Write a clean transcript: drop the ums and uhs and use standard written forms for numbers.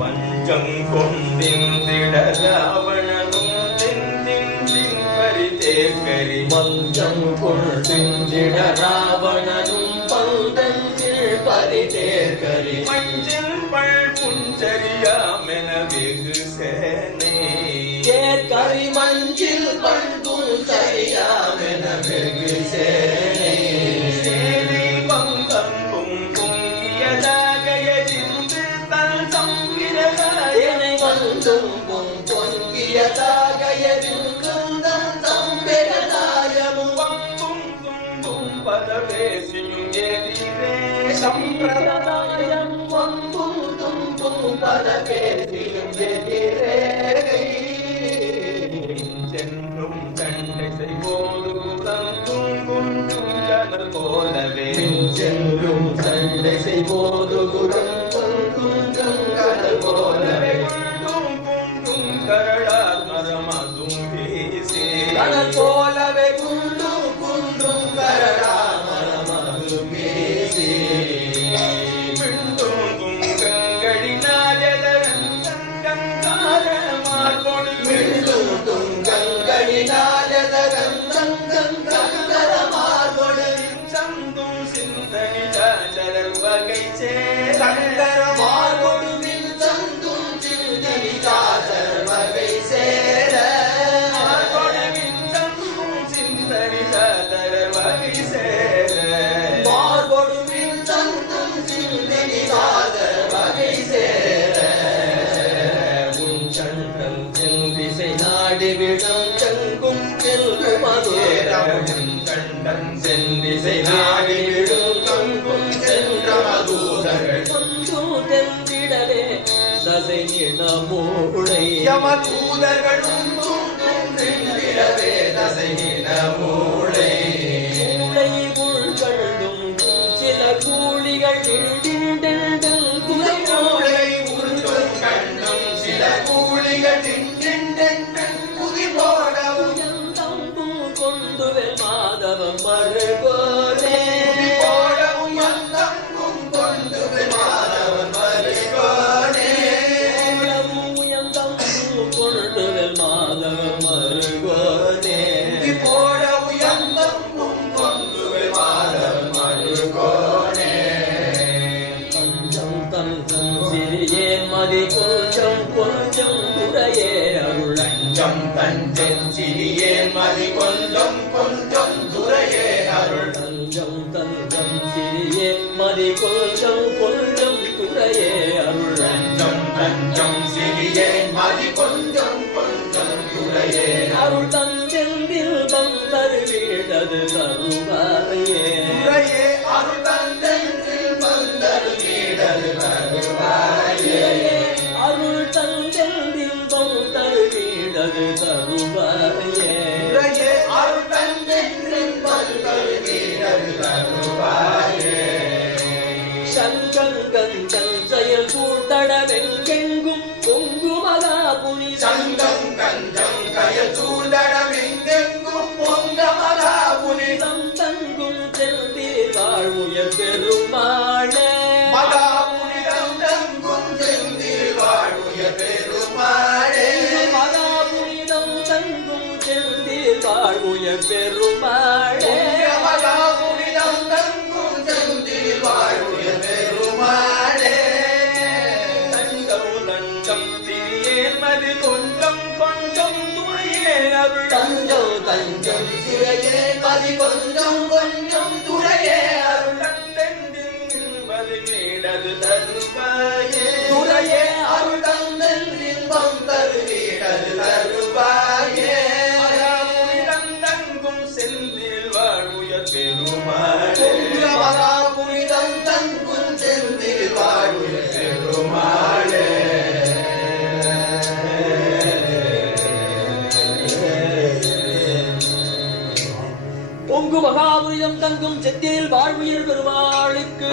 பஞ்சம் கொண்டிந்திட ராவணனும் திந்தின் பரிதேக்கரி மஞ்சம் கொண்டிந்திட ராவணனும் பந்தஞ்சில் பரிதேக்கரி மஞ்சில் பல் புஞ்சரியாமென வெகு சேனை தேர்கரி மஞ்சில் பல் புஞ்சரியாமென வெகு சேனை சேனை வந்தம்பும் பொங்கியதாக எரிந்து தன் சம்பிரதாயனை வந்தும் பொங்கியதாக எரிந்தும் தன் சம்பிரதாயமும் பம்பும் தும்பும் பதவேசியும் எதிரே சம்பிரதாயம் வம்பும் தும்பும் பதவேசியும் எதிரே சென்றும் கண்டை செய்வோது தங்கும் குன்றும் கனல் போலவே சென்றும் சண்டை செய்வோது குடும் குன்றும் கடல் போலவே குன்றும் குன்றும் கரடார் மரமதும் வீசி கடல் போலவே குண்டும் குன்றும் கரடா மரமது பேசி விண்டும் துங்கங்களினால் எதரங்கங்கார மார்பொடு விழும் துங்கங்களினாலதகந்தரமார்பொடு சந்தும் சிந்தனி சாச்சரர் வகை சந்தரமார்பொடு சந்தும் சிந்தனி சாசர் வகை சேர சந்தும் சிந்தனி சாச்சரர் வகை சேர மார்பொடு சந்தும் சிந்தனி சாசர் வகை சேர உஞ்சண்டம் செந்திசை நாடிவிடும் செங்கும் செல்கு மதுரம் கண்டன் செந்திசை நாடிவிடும் செங்கும் சென்ற மதுரர்கள் கொஞ்சம் தெந்திடவே தசை நிலமூளை யமதூதர்களும் தெந்திடவே தசை நிலமூளை மூளை உள்கண்டும் சில கூலிகள் மூளை உருட்டும் கண்ணும் சில கூலிகள் குதி போடவும் கொண்டுவே மாதவம் மறுகோரே போடவும் எந்தங்கும் கொண்டு மாதவன் வருகோனே கொண்டுவே மாதவம் மறுகோரே போடவும் எந்தங்கும் கொண்டு மாதவன் வருகோனே கொஞ்சம் தஞ்சம் சிறியேன் மதி கொஞ்சம் கொஞ்சம் துறையே அருள் அஞ்சம் தஞ்சம் சிறியேன் மதி கொஞ்சம் கொஞ்சம் துறையே அருள் தஞ்சம் தஞ்சம் சிறியேன் மதி கொஞ்சம் கொஞ்சம் துறையே அருள் அஞ்சம் தஞ்சம் சிறியேன் மதி கொஞ்சம் கொஞ்சம் துறையே அருள் தஞ்செந்தில் தந்தரு வீடது தருவாயே துறையே அருள் தந்தென்றில் வந்தரு வீடது தருவாயே அருள் தஞ்செந்தில் தந்தரு வீடது தருவாயே துறையே அருள் தந்தென்றில் வந்தரு வீடது தருவாயே சங்கங்கன் செயல் கூட்டட வெங்கெங்கும் பொங்கு மகாபுரி சங்கம் கஞ்சம் கயல் சூழ்ந்தடமெங்கெங்கும் பொங்க மகாபுரி தங்கும் செல்வி வாழ்வுயர் பெருமாளே மகாபுரிடம் தங்கும் செந்தில் வாழ்வுய பெருமாளே மகாபுரிதம் தங்கும் செல்வி வாழ்வுயர் பெருமாளே மகாபுரிடம் தங்கும் செந்தில் வாழ்வுய பெருமாளே தங்கம் தங்கம் சிறியேன் மதி கொஞ்சம் கொஞ்சம் துறையே அருள் தஞ்சம் தஞ்சம் சிறையே மதி கொஞ்சம் கொஞ்சம் துறையே அருள் வீடது தருவாயே துறையே அருள் தந்தென்றில் வந்தரு வீடது தருவாயே தங்கும் செந்தில் வாழ்வுய பெருமாளே மகாபுரிதம் தங்கும் செந்தில் வாழ்வுய பெருமாளே பொங்கு மகாபுரிதம் தங்கும் செந்தில் வாழ்வுயர் பெருமாளுக்கு